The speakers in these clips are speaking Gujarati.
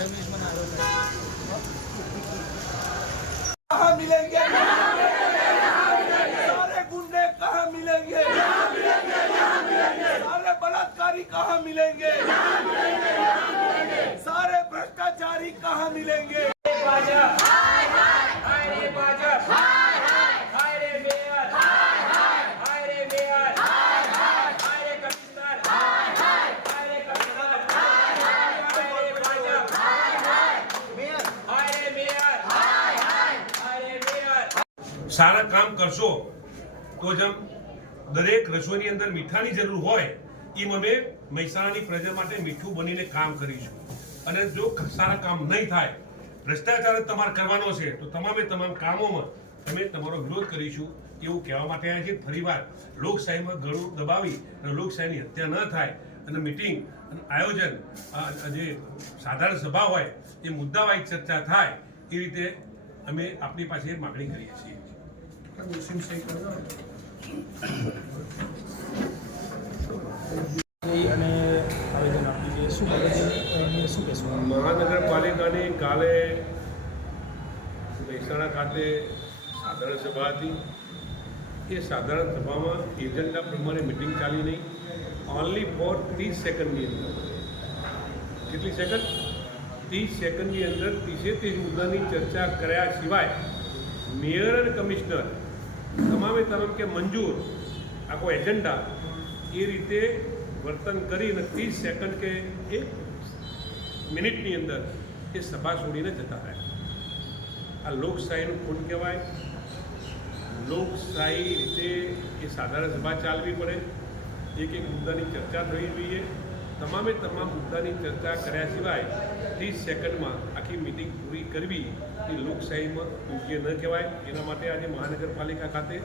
फडणवीस में आरोप है। कहाँ मिलेंगे? सारे गुंडे कहाँ मिलेंगे? सारे बलात्कारी कहाँ मिलेंगे? सारे भ्रष्टाचारी कहाँ मिलेंगे? सारा काम करशो तो जब दरेक रसोईनी अंदर मीठानी जरूर होय एम अमे મહેસાણાની પ્રજા માટે મીઠું બનીને કામ કરીશું અને જો સારા કામ નહીં થાય ભ્રષ્ટાચાર તમારે કરવાનો છે તો તમામે તમામ કામોમાં અમે તમારો વિરોધ કરીશું એવું કહેવા માટે આવ્યા છે। ફરીવાર લોકશાહીમાં ગળું દબાવી અને લોકશાહીની હત્યા ન થાય અને મીટિંગ અને આયોજન જે સાધારણ સભા હોય એ મુદ્દાવાળી ચર્ચા થાય એ રીતે અમે આપની પાસે માગણી કરીએ છીએ। મહાનગરપાલિકાની કાલે મહેસાણા ખાતે સાધારણ સભા હતી। એ સાધારણ સભામાં એજન્ડા પ્રમાણે મિટિંગ ચાલી નહીં। ઓનલી ફોર 30 સેકન્ડની અંદર કેટલી સેકન્ડ 30 સેકન્ડની અંદર 30 મુદ્દાની ચર્ચા કર્યા સિવાય મેયર અને કમિશનર તમામે તમામ કે મંજૂર આખો એજન્ડા એ રીતે વર્તન કરીને 30 સેકન્ડ કે 1 મિનિટની અંદર એ સભા છોડીને જતા રહ્યા। આ લોકશાહીનું ખૂન કહેવાય। લોકશાહી રીતે એ સાધારણ સભા ચાલવી પડે। એક મુદ્દાની ચર્ચા થવી જોઈએ। તમામે તમામ મુદ્દાની ચર્ચા કર્યા સિવાય 30 સેકન્ડમાં આખી મિટિંગ પૂરી કરવી એ લોકશાહીમાં યોગ્ય ન કહેવાય। એના માટે આજે મહાનગરપાલિકા ખાતે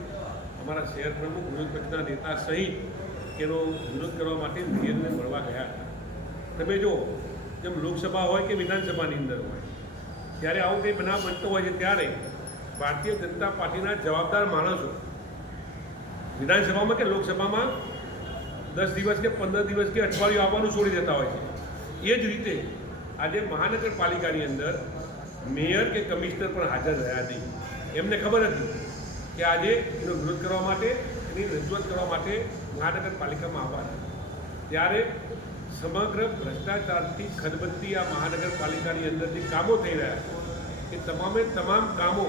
અમારા શહેર પ્રમુખ વિરોધ પક્ષના નેતા સહિત એનો વિરોધ કરવા માટે મેયરને મળવા ગયા હતા। તમે જો જેમ લોકસભા હોય કે વિધાનસભાની અંદર હોય ત્યારે આવું કંઈ બનાવ બનતો હોય છે ત્યારે ભારતીય જનતા પાર્ટીના જવાબદાર માણસો વિધાનસભામાં કે લોકસભામાં 10 દિવસ કે 15 દિવસ કે અઠવાડિયું આવવાનું છોડી દેતા હોય છે। એ જ રીતે આજે મહાનગરપાલિકાની અંદર મેયર કે કમિશનર પણ હાજર રહ્યા નહીં। એમને ખબર હતી કે આજે એનો વિરોધ કરવા માટે એની રજૂઆત કરવા માટે મહાનગરપાલિકામાં આવવાના ત્યારે સમગ્ર ભ્રષ્ટાચારથી ખદબદતી આ મહાનગરપાલિકાની અંદર જે કામો થઈ રહ્યા છે એ તમામે તમામ કામો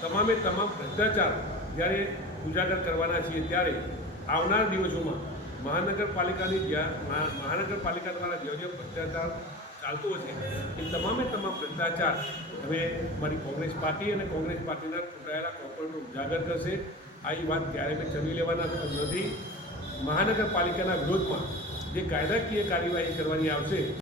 તમામે તમામ ભ્રષ્ટાચાર જ્યારે ઉજાગર કરવાના છીએ ત્યારે આવનાર દિવસોમાં મહાનગરપાલિકા દ્વારા જે ભ્રષ્ટાચાર ચાલતો હશે એ તમામે તમામ ભ્રષ્ટાચાર હવે મારી કોંગ્રેસ પાર્ટી અને કોંગ્રેસ પાર્ટીના ચૂંટાયેલા કોર્પોરેટરો ઉજાગર કરશે। આ વાત ક્યારે મેં ચમી લેવાના નથી। મહાનગરપાલિકાના વિરોધમાં જે કાયદાકીય કાર્યવાહી કરવાની આવશે